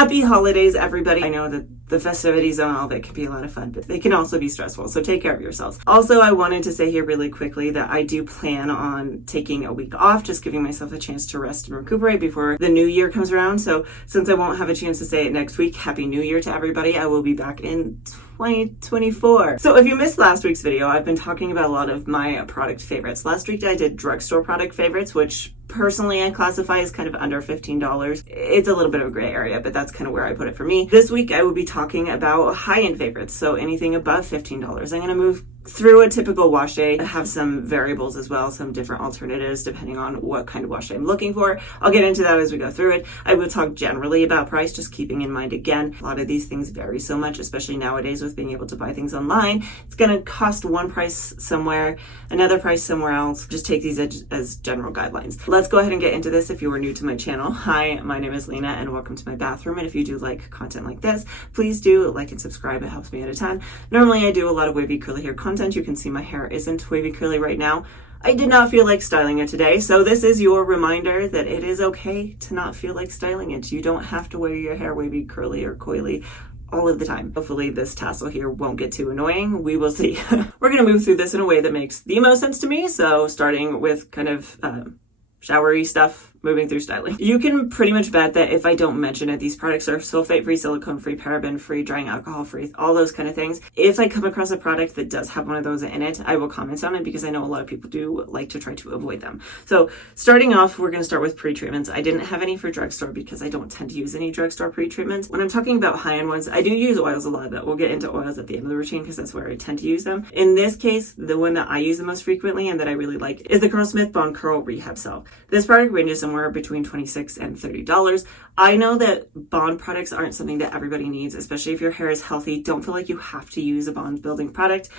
Happy holidays, everybody. I know that the festivities and all that can be a lot of fun, but they can also be stressful, so take care of yourselves. Also, I wanted to say here really quickly that I do plan on taking a week off, just giving myself a chance to rest and recuperate before the new year comes around. So since I won't have a chance to say it next week, Happy New Year to everybody. I will be back in 2024. So if you missed last week's video, I've been talking about a lot of my product favorites. Last week I did drugstore product favorites, which personally I classify as kind of under $15. It's a little bit of a gray area, but that's kind of where I put it for me. This week I will be talking about high-end favorites, so anything above $15. I'm going to move through a typical wash day. I have some variables as well, some different alternatives depending on what kind of wash day I'm looking for. I'll get into that as we go through it. I will talk generally about price, just keeping in mind, again, a lot of these things vary so much, especially nowadays with being able to buy things online. It's going to cost one price somewhere, another price somewhere else. Just take these as general guidelines. Let's go ahead and get into this. If you are new to my channel, hi, my name is Lena and welcome to my bathroom. And if you do like content like this, please do like and subscribe. It helps me out a ton. Normally I do a lot of wavy curly hair content. You can see my hair isn't wavy curly right now. I did not feel like styling it today, so this is your reminder that it is okay to not feel like styling it. You don't have to wear your hair wavy, curly, or coily all of the time. Hopefully this tassel here won't get too annoying. We will see. We're gonna move through this in a way that makes the most sense to me, so starting with kind of showery stuff, moving through styling. You can pretty much bet that if I don't mention it, these products are sulfate-free, silicone-free, paraben-free, drying alcohol-free, all those kind of things. If I come across a product that does have one of those in it, I will comment on it because I know a lot of people do like to try to avoid them. So starting off, we're going to start with pre-treatments. I didn't have any for drugstore because I don't tend to use any drugstore pre-treatments. When I'm talking about high-end ones, I do use oils a lot, but we'll get into oils at the end of the routine because that's where I tend to use them. In this case, the one that I use the most frequently and that I really like is the Curlsmith Bond Curl Rehab Cell. This product ranges somewhere between $26 and $30. I know that bond products aren't something that everybody needs, especially if your hair is healthy. Don't feel like you have to use a bond building product.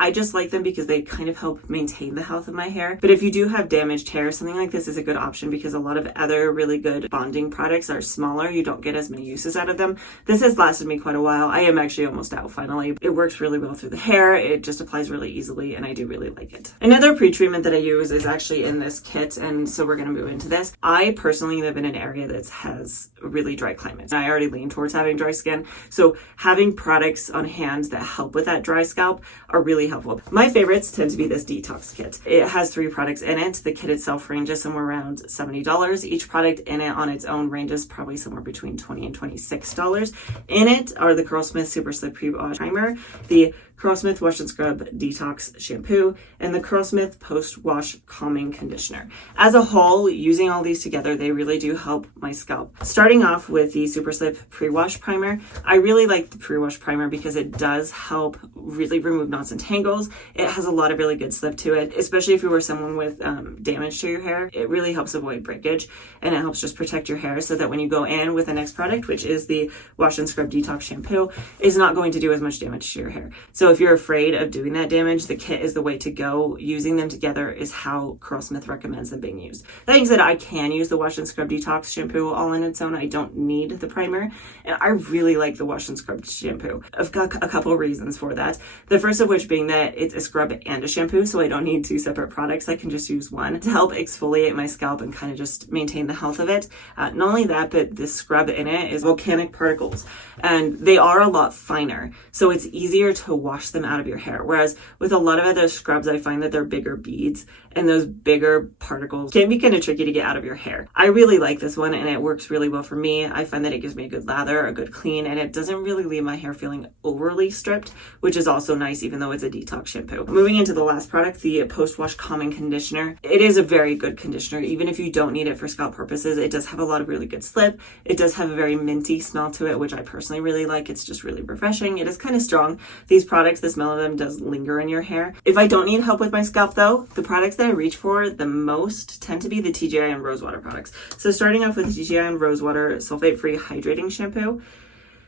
I just like them because they kind of help maintain the health of my hair. But if you do have damaged hair, something like this is a good option because a lot of other really good bonding products are smaller. You don't get as many uses out of them. This has lasted me quite a while. I am actually almost out finally. It works really well through the hair. It just applies really easily and I do really like it. Another pre-treatment that I use is actually in this kit, and so we're going to move into this. I personally live in an area that has really dry climate. I already lean towards having dry skin, so having products on hand that help with that dry scalp are really helpful. My favorites tend to be this detox kit. It has 3 products in it. The kit itself ranges somewhere around $70. Each product in it on its own ranges probably somewhere between $20 and $26. In it are the Curlsmith Super Slip Pre-Wash Primer, the Curlsmith Wash and Scrub Detox Shampoo, and the Curlsmith Post-Wash Calming Conditioner. As a whole, using all these together, they really do help my scalp. Starting off with the Super Slip Pre-Wash Primer, I really like the Pre-Wash Primer because it does help really remove knots and tangles. It has a lot of really good slip to it, especially if you were someone with damage to your hair. It really helps avoid breakage and it helps just protect your hair so that when you go in with the next product, which is the Wash and Scrub Detox Shampoo, is not going to do as much damage to your hair. So if you're afraid of doing that damage, the kit is the way to go. Using them together is how Curlsmith recommends them being used. That being said, I can use the Wash and Scrub Detox Shampoo all on its own. I don't need the primer, and I really like the Wash and Scrub Shampoo. I've got a couple of reasons for that. The first of which being that it's a scrub and a shampoo, so I don't need 2 separate products. I can just use one to help exfoliate my scalp and kind of just maintain the health of it. Not only that, but the scrub in it is volcanic particles, and they are a lot finer, so it's easier to wash them out of your hair. Whereas with a lot of other scrubs, I find that they're bigger beads and those bigger particles can be kind of tricky to get out of your hair. I really like this one and it works really well for me. I find that it gives me a good lather, a good clean, and it doesn't really leave my hair feeling overly stripped, which is also nice even though it's a detox shampoo. Moving into the last product, the Post-Wash Calming Conditioner. It is a very good conditioner. Even if you don't need it for scalp purposes, it does have a lot of really good slip. It does have a very minty smell to it, which I personally really like. It's just really refreshing. It is kind of strong. These products, the smell of them does linger in your hair. If I don't need help with my scalp though, the products that I reach for the most tend to be the TGI and Rosewater products. So starting off with the TGI and Rosewater Sulfate-Free Hydrating Shampoo.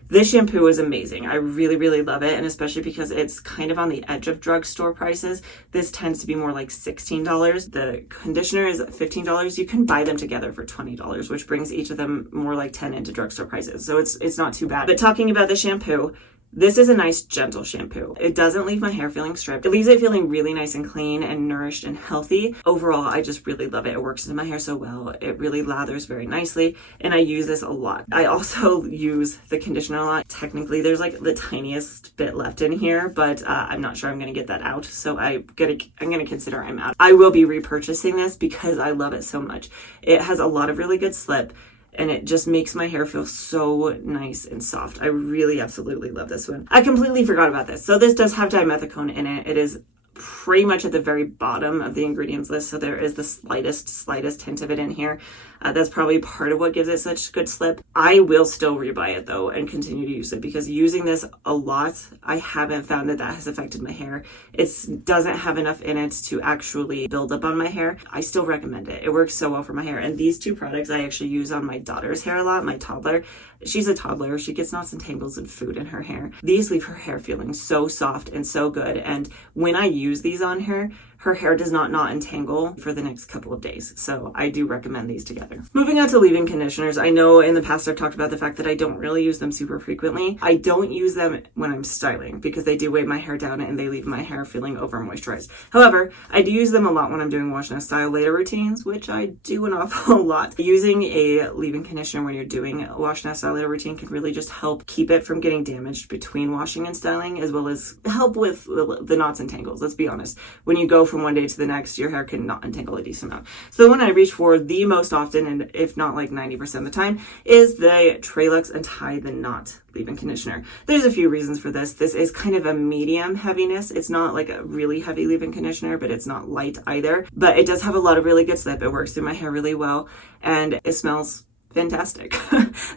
This shampoo is amazing. I really, really love it. And especially because it's kind of on the edge of drugstore prices, this tends to be more like $16. The conditioner is $15. You can buy them together for $20, which brings each of them more like 10 into drugstore prices. So it's not too bad. But talking about the shampoo, This is a nice gentle shampoo. It doesn't leave my hair feeling stripped. It leaves it feeling really nice and clean and nourished and healthy. Overall, I just really love it. It works into my hair so well. It really lathers very nicely, and I use this a lot. I also use the conditioner a lot. Technically, there's like the tiniest bit left in here, but I'm not sure I'm going to get that out, so I'm going to consider I'm out. I will be repurchasing this because I love it so much. It has a lot of really good slip, and it just makes my hair feel so nice and soft. I really absolutely love this one. I completely forgot about this. So this does have dimethicone in it. It is pretty much at the very bottom of the ingredients list, so there is the slightest hint of it in here. That's probably part of what gives it such good slip. I will still rebuy it though and continue to use it, because using this a lot, I haven't found that has affected my hair. It doesn't have enough in it to actually build up on my hair. I still recommend it. It works so well for my hair. And these two products I actually use on my daughter's hair a lot, my toddler. She's a toddler. She gets knots and tangles and food in her hair. These leave her hair feeling so soft and so good. And when I use these on her hair does not knot and tangle for the next couple of days. So I do recommend these together. Moving on to leave-in conditioners. I know in the past I've talked about the fact that I don't really use them super frequently. I don't use them when I'm styling because they do weigh my hair down and they leave my hair feeling over moisturized. However, I do use them a lot when I'm doing wash now style later routines, which I do an awful lot. Using a leave-in conditioner when you're doing a wash now style later routine can really just help keep it from getting damaged between washing and styling, as well as help with the knots and tangles. Let's be honest. When you go from one day to the next, your hair can knot and tangle a decent amount. So the one I reach for the most often, and if not like 90% of the time, is the Trelux Untie the Knot leave-in conditioner. There's a few reasons for this. This is kind of a medium heaviness. It's not like a really heavy leave-in conditioner, but it's not light either. But it does have a lot of really good slip. It works through my hair really well, and it smells fantastic.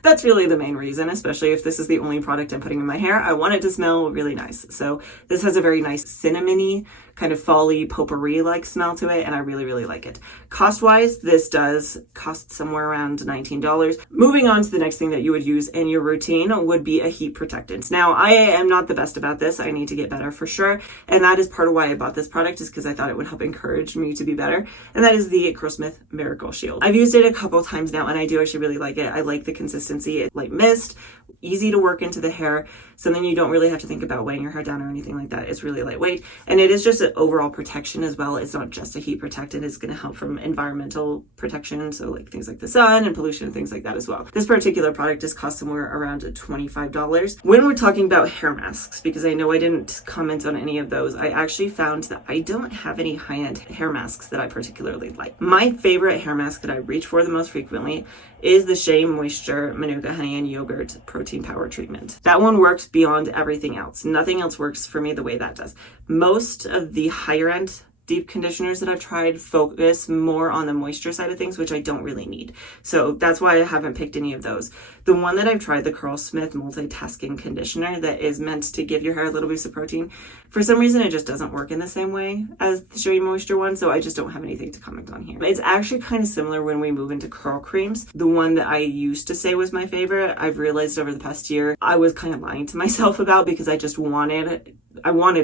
That's really the main reason, especially if this is the only product I'm putting in my hair. I want it to smell really nice. So this has a very nice cinnamony, kind of fall-y, potpourri-like smell to it, and I really, really like it. Cost-wise, this does cost somewhere around $19. Moving on to the next thing that you would use in your routine would be a heat protectant. Now, I am not the best about this. I need to get better for sure, and that is part of why I bought this product, is because I thought it would help encourage me to be better, and that is the Curlsmith Miracle Shield. I've used it a couple times now, and I do actually really like it. I like the consistency. It's light mist, easy to work into the hair, something you don't really have to think about weighing your hair down or anything like that. It's really lightweight, and it is just an overall protection as well. It's not just a heat protectant. It's going to help from environmental protection, so like things like the sun and pollution and things like that as well. This particular product does cost somewhere around $25. When we're talking about hair masks, because I know I didn't comment on any of those, I actually found that I don't have any high-end hair masks that I particularly like. My favorite hair mask that I reach for the most frequently is the Shea Moisture Manuka Honey and Yogurt Protein Power Treatment. That one works beyond everything else. Nothing else works for me the way that does. Most of the higher end deep conditioners that I've tried focus more on the moisture side of things, which I don't really need. So that's why I haven't picked any of those. The one that I've tried, the Curlsmith Multitasking Conditioner, that is meant to give your hair a little boost of protein, for some reason it just doesn't work in the same way as the Shea Moisture one, so I just don't have anything to comment on here. It's actually kind of similar when we move into curl creams. The one that I used to say was my favorite, I've realized over the past year I was kind of lying to myself about, because I just wanted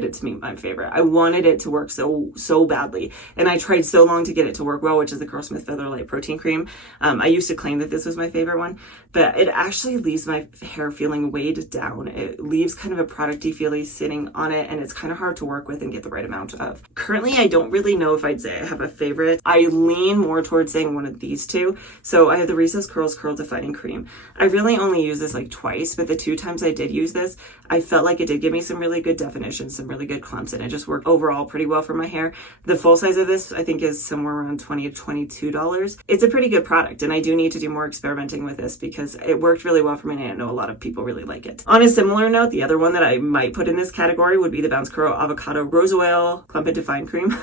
it to be my favorite. I wanted it to work so badly, and I tried so long to get it to work well, which is the Curlsmith Featherlight Protein Cream. I used to claim that this was my favorite one, but it actually leaves my hair feeling weighed down. It leaves kind of a producty feeling sitting on it, and it's kind of hard to work with and get the right amount of. Currently, I don't really know if I'd say I have a favorite. I lean more towards saying one of these two. So I have the Recess Curls Curl Defining Cream. I really only used this like twice, but the 2 times I did use this, I felt like it did give me some really good definition, some really good clumps, and it just worked overall pretty well for my hair. The full size of this, I think, is somewhere around $20 to $22. It's a pretty good product, and I do need to do more experimenting with this because it worked really well for me, and I know a lot of people really like it. On a similar note, the other one that I might put in this category would be the Bounce Curl Avocado Rose Oil Clump and Define Cream.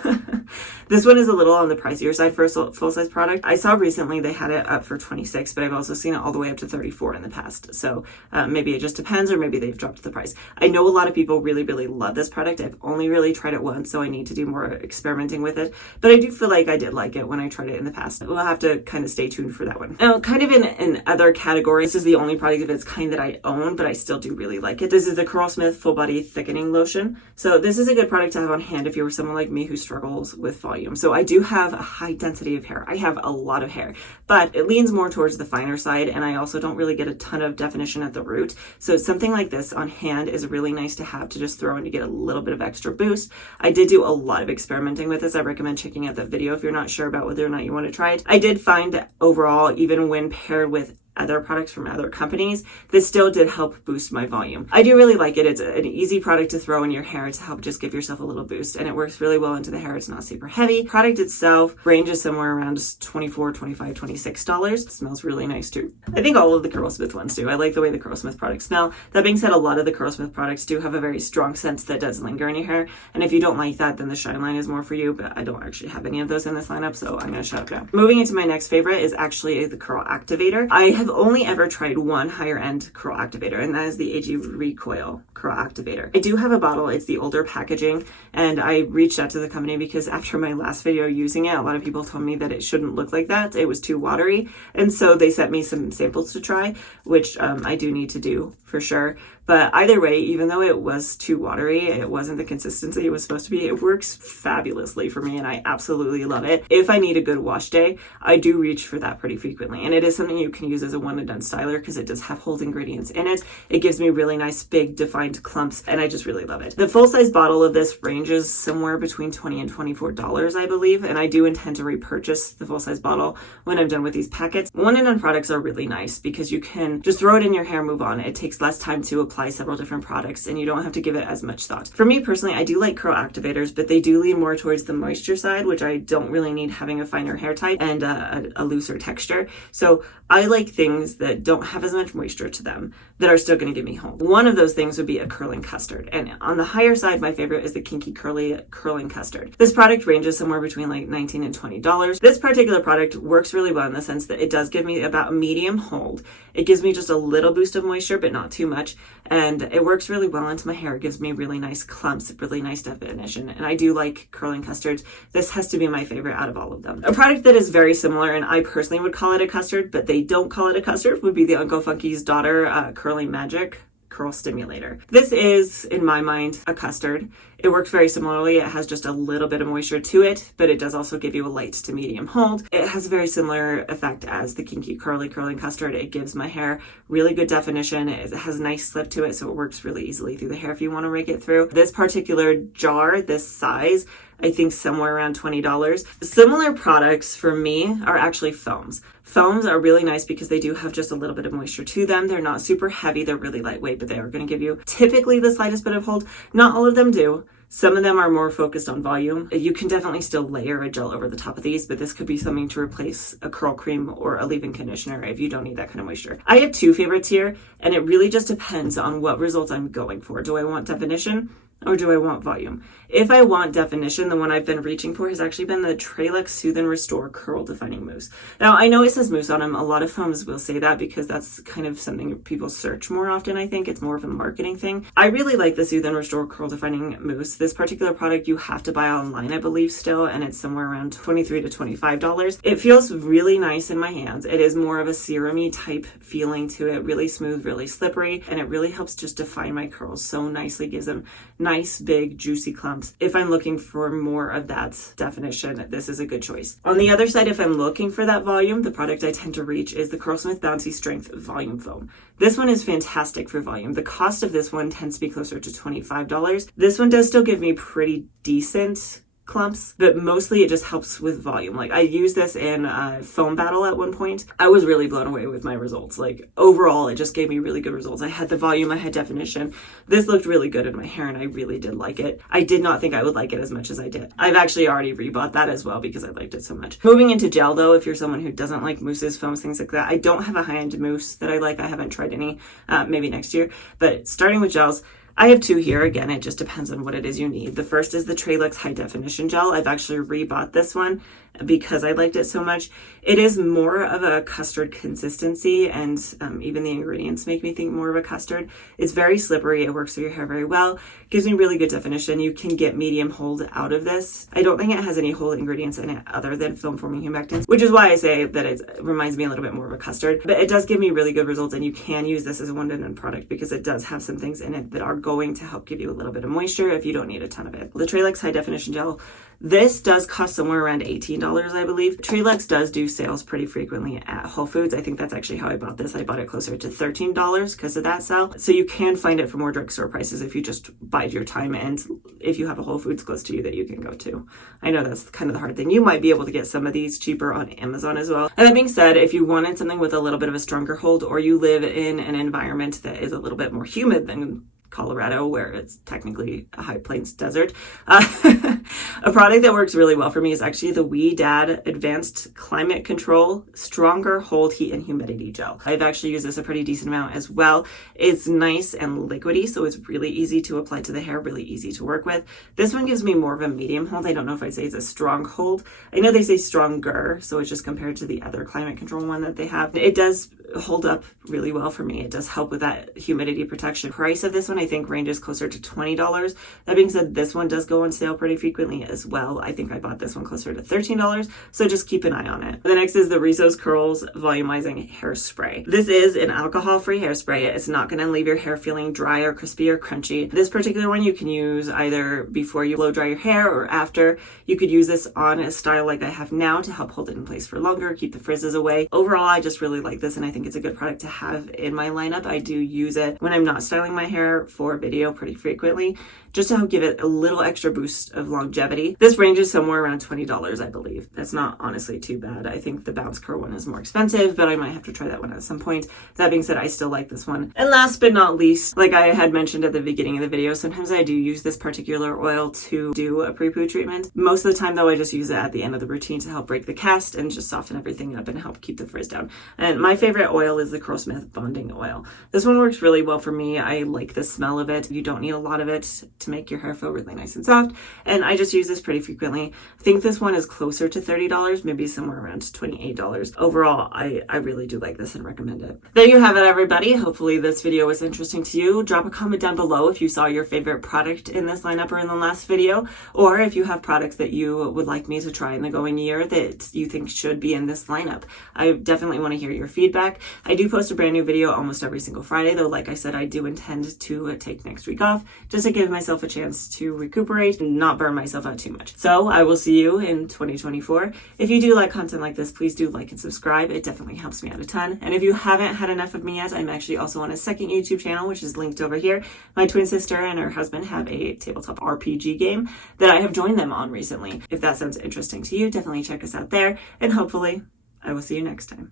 This one is a little on the pricier side for a full-size product. I saw recently they had it up for $26, but I've also seen it all the way up to $34 in the past. So maybe it just depends, or maybe they've dropped the price. I know a lot of people really really love this product. I've only really tried it once, so I need to do more experimenting with it. But I do feel like I did like it when I tried it in the past. We'll have to kind of stay tuned for that one. Now, kind of in other categories, this is the only product of its kind that I own, but I still do really like it. This is the Curlsmith Full Body Thickening Lotion. So this is a good product to have on hand if you were someone like me who struggles with volume. So I do have a high density of hair. I have a lot of hair, but it leans more towards the finer side, and I also don't really get a ton of definition at the root. So something like this on hand is really nice to have to just throw in to get a little bit of extra boost. I did do a lot of experimenting with this. I recommend checking out that video if you're not sure about whether or not you want to try it. I did find that overall, even when paired with other products from other companies, this still did help boost my volume. I do really like it. It's an easy product to throw in your hair to help just give yourself a little boost, and it works really well into the hair. It's not super heavy. Product itself ranges somewhere around $24, $25, $26. It smells really nice too. I think all of the Curlsmith ones do. I like the way the Curlsmith products smell. That being said, a lot of the Curlsmith products do have a very strong scent that does linger in your hair, and if you don't like that, then the Shine line is more for you, but I don't actually have any of those in this lineup, so I'm gonna shut up now. Moving into my next favorite is actually the Curl Activator. I have only ever tried one higher end curl activator, and that is the AG Recoil Curl Activator. I do have a bottle. It's the older packaging, and I reached out to the company because after my last video using it, a lot of people told me that it shouldn't look like that. It was too watery, and so they sent me some samples to try, which I do need to do for sure. But either way, even though it was too watery, it wasn't the consistency it was supposed to be. It works fabulously for me, and I absolutely love it. If I need a good wash day, I do reach for that pretty frequently, and it is something you can use as a one and done styler because it does have hold ingredients in it. It gives me really nice, big, defined clumps, and I just really love it. The full-size bottle of this ranges somewhere between $20 and $24, I believe, and I do intend to repurchase the full-size bottle when I'm done with these packets. One and done products are really nice because you can just throw it in your hair, move on. It takes less time to apply several different products, and you don't have to give it as much thought. For me personally, I do like curl activators, but they do lean more towards the moisture side, which I don't really need, having a finer hair type and a looser texture. So I like things that don't have as much moisture to them that are still going to give me hold. One of those things would be a curling custard, and on the higher side, my favorite is the Kinky Curly Curling Custard. This product ranges somewhere between like $19 and $20. This particular product works really well in the sense that it does give me about a medium hold. It gives me just a little boost of moisture, but not too much, and it works really well into my hair. It gives me really nice clumps, really nice definition, and I do like curling custards. This has to be my favorite out of all of them. A product that is very similar, and I personally would call it a custard, but they don't call it a custard, would be the Uncle Funky's Daughter Curling Magic Curl Stimulator. This is, in my mind, a custard. It works very similarly. It has just a little bit of moisture to it, but it does also give you a light to medium hold. It has a very similar effect as the Kinky Curly Curling Custard. It gives my hair really good definition. It has a nice slip to it, so it works really easily through the hair if you want to rake it through. This particular jar, this size, I think somewhere around $20. Similar products for me are actually foams. Foams are really nice because they do have just a little bit of moisture to them. They're not super heavy. They're really lightweight, but they are going to give you typically the slightest bit of hold. Not all of them do. Some of them are more focused on volume. You can definitely still layer a gel over the top of these, but this could be something to replace a curl cream or a leave-in conditioner if you don't need that kind of moisture. I have two favorites here, and it really just depends on what results I'm going for. Do I want definition or do I want volume? If I want definition, the one I've been reaching for has actually been the Trelux Soothe and Restore Curl Defining Mousse. Now, I know it says mousse on them. A lot of foams will say that because that's kind of something people search more often, I think. It's more of a marketing thing. I really like the Soothe and Restore Curl Defining Mousse. This particular product you have to buy online, I believe, still, and it's somewhere around $23 to $25. It feels really nice in my hands. It is more of a serum-y type feeling to it, really smooth, really slippery, and it really helps just define my curls so nicely, gives them nice, big, juicy clumps. If I'm looking for more of that definition, this is a good choice. On the other side, if I'm looking for that volume, the product I tend to reach is the Curlsmith Bouncy Strength Volume Foam. This one is fantastic for volume. The cost of this one tends to be closer to $25. This one does still give me pretty decent clumps, but mostly it just helps with volume. Like, I used this in a foam battle at one point. I was really blown away with my results. Like, overall, it just gave me really good results. I had the volume, I had definition. This looked really good in my hair, and I really did like it. I did not think I would like it as much as I did. I've actually already rebought that as well because I liked it so much. Moving into gel, though, if you're someone who doesn't like mousses, foams, things like that, I don't have a high-end mousse that I like. I haven't tried any, maybe next year. But starting with gels, I have two here. Again, it just depends on what it is you need. The first is the Trelux High Definition Gel. I've actually rebought this one because I liked it so much. It is more of a custard consistency, and even the ingredients make me think more of a custard. It's very slippery. It works through your hair very well. Gives me really good definition. You can get medium hold out of this. I don't think it has any hold ingredients in it other than film forming humectants, which is why I say that it reminds me a little bit more of a custard. But it does give me really good results, and you can use this as a one-to-one product because it does have some things in it that are going to help give you a little bit of moisture if you don't need a ton of it. The Trelux High Definition Gel, this does cost somewhere around $18, I believe. Trelux does do sales pretty frequently at Whole Foods. I think that's actually how I bought this. I bought it closer to $13 because of that sale. So you can find it for more drugstore prices if you just bide your time and if you have a Whole Foods close to you that you can go to. I know that's kind of the hard thing. You might be able to get some of these cheaper on Amazon as well. And that being said, if you wanted something with a little bit of a stronger hold, or you live in an environment that is a little bit more humid than Colorado, where it's technically a high plains desert. A product that works really well for me is actually the WeDad Advanced Climate Control Stronger Hold Heat and Humidity Gel. I've actually used this a pretty decent amount as well. It's nice and liquidy, so it's really easy to apply to the hair, really easy to work with. This one gives me more of a medium hold. I don't know if I'd say it's a strong hold. I know they say stronger, so it's just compared to the other climate control one that they have. It does hold up really well for me. It does help with that humidity protection. Price of this one I think ranges closer to $20. That being said, this one does go on sale pretty frequently as well. I think I bought this one closer to $13, so just keep an eye on it. The next is the Rizos Curls Volumizing Hairspray. This is an alcohol-free hairspray. It's not going to leave your hair feeling dry or crispy or crunchy. This particular one you can use either before you blow dry your hair or after. You could use this on a style like I have now to help hold it in place for longer, keep the frizzes away. Overall, I just really like this, and I think it's a good product to have in my lineup. I do use it when I'm not styling my hair for video pretty frequently, just to help give it a little extra boost of longevity. This ranges somewhere around $20, I believe. That's not honestly too bad. I think the Bounce Curl one is more expensive, but I might have to try that one at some point. That being said, I still like this one. And last but not least, like I had mentioned at the beginning of the video, sometimes I do use this particular oil to do a pre-poo treatment. Most of the time though, I just use it at the end of the routine to help break the cast and just soften everything up and help keep the frizz down. And my favorite oil is the Curlsmith Bonding Oil. This one works really well for me. I like the smell of it. You don't need a lot of it to make your hair feel really nice and soft, and I just use this pretty frequently. I think this one is closer to $30, maybe somewhere around $28. Overall, I really do like this and recommend it. There you have it, everybody. Hopefully this video was interesting to you. Drop a comment down below if you saw your favorite product in this lineup or in the last video, or if you have products that you would like me to try in the going year that you think should be in this lineup. I definitely want to hear your feedback. I do post a brand new video almost every single Friday, though like I said, I do intend to take next week off just to give myself a chance to recuperate and not burn myself out too much. So I will see you in 2024. If you do like content like this, please do like and subscribe. It definitely helps me out a ton. And if you haven't had enough of me yet, I'm actually also on a second YouTube channel, which is linked over here. My twin sister and her husband have a tabletop RPG game that I have joined them on recently. If that sounds interesting to you, definitely check us out there, and hopefully I will see you next time.